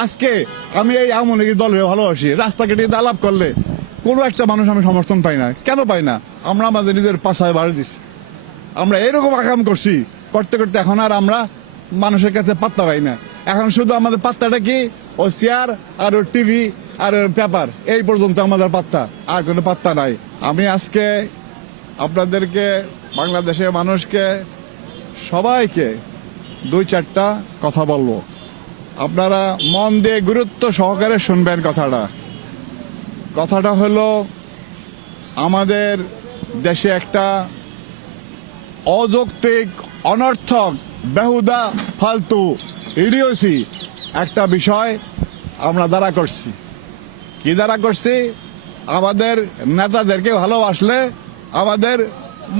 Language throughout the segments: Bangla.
আজকে আমি এই আওয়ামী লীগের দলের ভালোবাসি, রাস্তাঘাটে আলাপ করলে কোনো একটা মানুষ আমি সমর্থন পাই না। কেন পাই না? আমরা আমাদের নিজের পাশায় বাড়ি দিচ্ছি। আমরা এরকম আকাম করছি, করতে করতে এখন আর আমরা মানুষের কাছে পাত্তা পাই না। এখন শুধু আমাদের পাত্তাটা কি? ও চেয়ার আর ও টিভি আর ওর পেপার, এই পর্যন্ত আমাদের পাত্তা, আর কোনো পাত্তা নাই। আমি আজকে আপনাদেরকে, বাংলাদেশের মানুষকে, সবাইকে দুই চারটা কথা বলবো। আপনারা মন দিয়ে গুরুত্ব সহকারে শুনবেন কথাটা হলো, আমাদের দেশে একটা অযৌক্তিক, অনর্থক, বেহুদা, ফালতু, ইডিওসি একটা বিষয় আমরা দ্বারা করছি। কি দ্বারা করছি? আমাদের নেতাদেরকে ভালোবাসলে আমাদের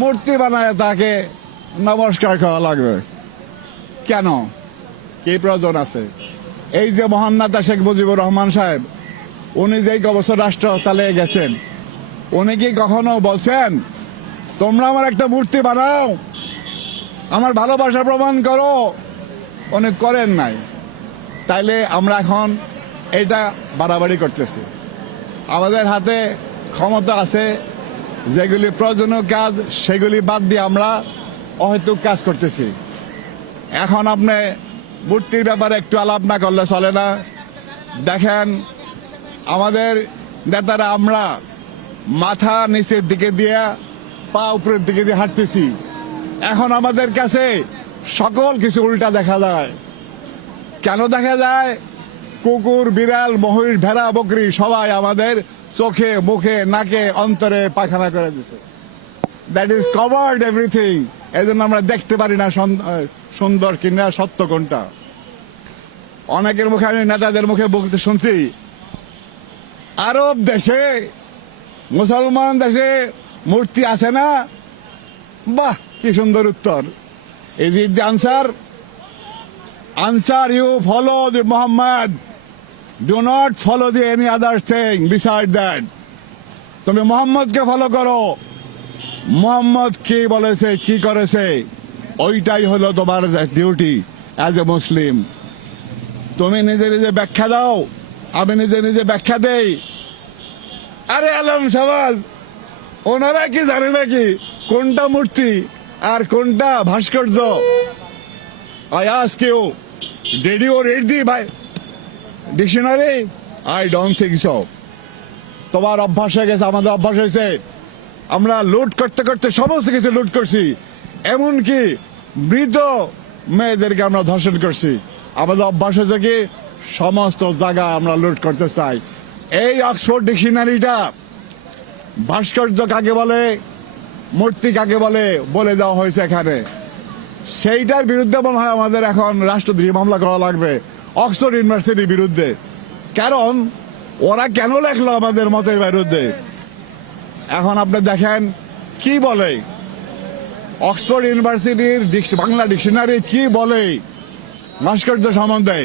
মূর্তি বানায় তাকে নমস্কার করা লাগবে। কেন? কি প্রয়োজন আছে? এই যে মহান নেতা শেখ মুজিবুর রহমান সাহেব, উনি যেই বছর রাষ্ট্র চালিয়ে গেছেন, উনি কি কখনো বলছেন তোমরা আমার একটা মূর্তি বানাও, আমার ভালোবাসা প্রমাণ করো? উনি করেন নাই। তাইলে আমরা এখন এটা বাড়াবাড়ি করতেছি। আমাদের হাতে ক্ষমতা আছে, যেগুলি প্রয়োজনীয় কাজ সেগুলি বাদ দিয়ে আমরা অহেতুক কাজ করতেছি। এখন আপনি মূর্তির ব্যাপারে একটু আলাপ না করলে চলে না। দেখেন, আমাদের নেতারা আমরা মাথা নিচের দিকে দিয়ে পা উপরের দিকে দিয়ে হাঁটতেছি। এখন আমাদের কাছে সকল কিছু উল্টা দেখা যায়। কেন দেখা যায়? কুকুর, বিড়াল, মহিষ, ভেড়া, বকরি সবাই আমাদের চোখে, মুখে, নাকে, অন্তরে পায়খানা করে দিছে। That is covered everything. এই জন্য আমরা দেখতে পারি না সুন্দর কিনা, সত্য কোনটা। অনেকের মুখে, আমি নেতাদের মুখে বলতে শুনছি, আরব দেশে, মুসলমান দেশে মূর্তি আছে না? বাহ, কি সুন্দর উত্তর! Is it the answer? Answer, you follow the Muhammad. Do not follow the any other thing beside that. তুমি মোহাম্মদকে ফলো করো। মোহাম্মদ কি বলেছে, কি করেছে, ওইটাই হলো তোমার ডিউটি অ্যাজ এ মুসলিম। তুমি নিজে নিজে ব্যাখ্যা দাও, আমি নিজে নিজে ব্যাখ্যা দেই। আরে আলম সমাজ, ওনারা কি জানে নাকি কোনটা মূর্তি আর কোনটা ভাস্কর্য? I ask you, did you read the dictionary? I don't think so. তোমার অভ্যাস হয়ে গেছে, আমাদের অভ্যাস হয়েছে, আমরা লুট করতে করতে সমস্ত কিছু লুট করছি। এমনকি মৃত মেয়েদেরকে আমরা ধর্ষণ করছি। আমাদের অভ্যাস হয়েছে কি সমস্ত জায়গা আমরা লুট করতে চাই। এই অক্সফোর্ড ডিকশনারিটা ভাস্কর্য কাকে বলে, মূর্তি কাকে বলে, বলে দেওয়া হয়েছে এখানে। সেইটার বিরুদ্ধে মনে হয় আমাদের এখন রাষ্ট্রদ্রোহী মামলা করা লাগবে অক্সফোর্ড ইউনিভার্সিটির বিরুদ্ধে। কারণ ওরা কেন লেখলো আমাদের মতের বিরুদ্ধে? এখন আপনি দেখেন কি বলে অক্সফোর্ড ইউনিভার্সিটির বাংলা ডিকশনারি, কি বলে ভাস্কর্য সম্বন্ধে।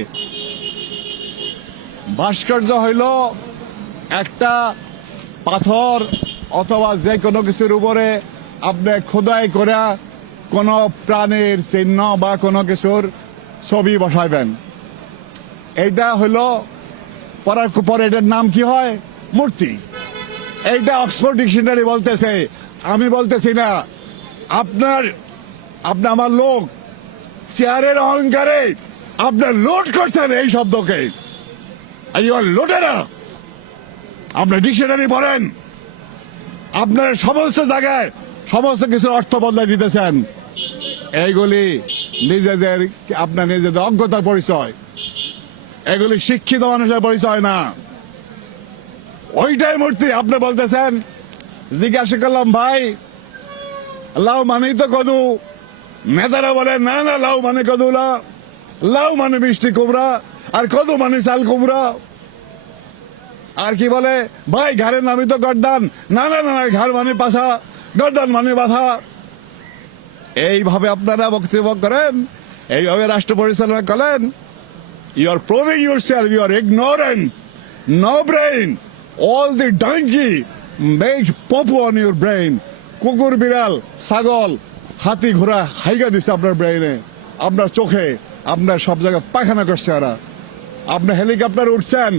ভাস্কর্য হইল একটা পাথর অথবা যে কোনো কিছুর উপরে আপনি খোদাই করে কোনো প্রাণীর চিহ্ন বা কোনো কিছুর ছবি বসাইবেন। এইটা হইল পড়ার পরে এটার নাম কি হয়? মূর্তি। এইটা অক্সফোর্ড ডিকশনারি বলতেছে, আমি বলতেছি না। আপনার আমার লোক চেয়ারের অহংকারে আপনার লোড করছেন এই শব্দকে। লোটেরা আপনার ডিকশনারি পড়েন, আপনার সমস্ত জায়গায় সমস্ত কিছু অর্থ বদলাই দিতেছেন। এইগুলি নিজেদের, আপনার নিজেদের অজ্ঞতার পরিচয়। এগুলি শিক্ষিত মানুষের পরিচয় না। ওইটাই মূর্তি। আপনি বলতেছেন, জিজ্ঞাসা করলাম ভাই লাউ মানেই তো কদু। নেতারা বলে না না, লাউ মানে কদু না, লাউ মানে মিষ্টি কুমড়া, আর কদু মানে চাল কুমড়া। আর কি বলে, ভাই ঘাড়ের নামই তো গর্দান। না না না, ঘাড় মানে পাছা, গর্দান মানে বাধা। এইভাবে আপনারা বক্তব্য করেন, এইভাবে রাষ্ট্র পরিচালনা করেন। You are proving yourself, you are ignorant, no brain. All the donkey made popo on your brain. কুকুর, বিড়াল, ছাগল, হাতি, ঘোড়া হাইগা দিচ্ছে আপনার ব্রেইনে, আপনার চোখে, আপনার সব জায়গায় পায়খানা করছে। আপনি হেলিকপ্টার উঠছেন,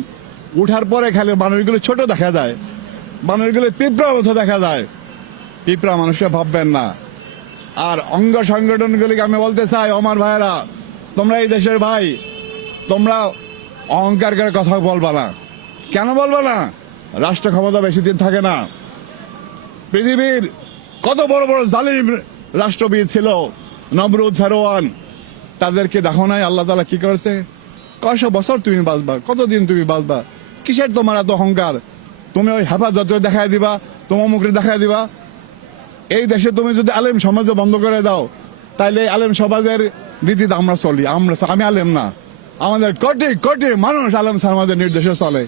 উঠার পরে খালি মানুষগুলো ছোট দেখা যায়, মানুষগুলো পিঁপড়া মতো দেখা যায়। পিঁপড়া মানুষকে ভাববেন না। আর অঙ্গ সংগঠনগুলিকে আমি বলতে চাই, আমার ভাইয়েরা, তোমরা এই দেশের ভাই, তোমরা অহংকার করে কথা বলবা না। কেন বলবা না? রাষ্ট্র ক্ষমতা বেশি দিন থাকে না। পৃথিবীর কত বড় বড় জালিম রাষ্ট্রবিদ ছিল, নমরুদ, ফেরোয়ান, তাদেরকে দেখো নাই আল্লাহ তাআলা কি করেছে? কয়শো বছর তুমি বাঁচবা, কতদিন তুমি বাঁচবা? কিসের তোমার এত অহংকার? তুমি ওই হেফাজত দেখায় দিবা, তোমার মুখে দেখায় দিবা। এই দেশে তুমি যদি আলেম সমাজে বন্ধ করে দাও, তাইলে আলেম সমাজের নীতিতে আমরা চলি। আমি আলেম না, আমাদের কোটি কোটি মানুষ আলেম সমাজের নির্দেশে চলে।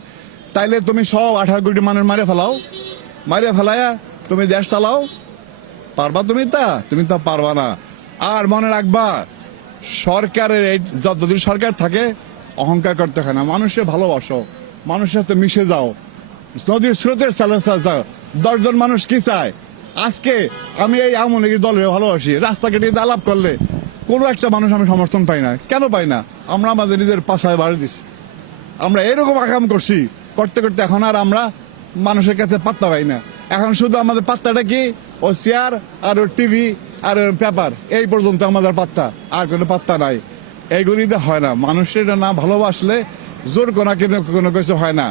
তাইলে তুমি সব 18 কোটি মানুষ মারে ফেলাও, মারে ফেলায়া তুমি দেশ চালাও, পারবা? তুমি তা পারবা না। আর মনে রাখবা, সরকারের যতদিন সরকার থাকে অহংকার করতে হয় না। মানুষের ভালোবাসো, মানুষের সাথে মিশে যাও, নদীর স্রোতের চালে যাও। 10 জন মানুষ কি চায়? আজকে আমি এই আওয়ামী লীগের দলের ভালোবাসি, রাস্তাঘাটে আলাপ করলে কোনো একটা মানুষ আমি সমর্থন পাই না। কেন পাই না? আমরা আমাদের নিজের পাশায় বাড়ি দিচ্ছি। আমরা এরকম আকাম করছি, করতে করতে এখন আর আমরা মানুষের কাছে পাত্তা পাই না। এখন শুধু আমাদের পাত্তাটা কি? ও চেয়ার আর ও টিভি আর পেপার, এই পর্যন্ত আমাদের পাত্তা, আর কোনো পাত্তা নাই। এইগুলিতে হয় না। মানুষের না ভালোবাসলে জোর কোনো কিছু হয় না।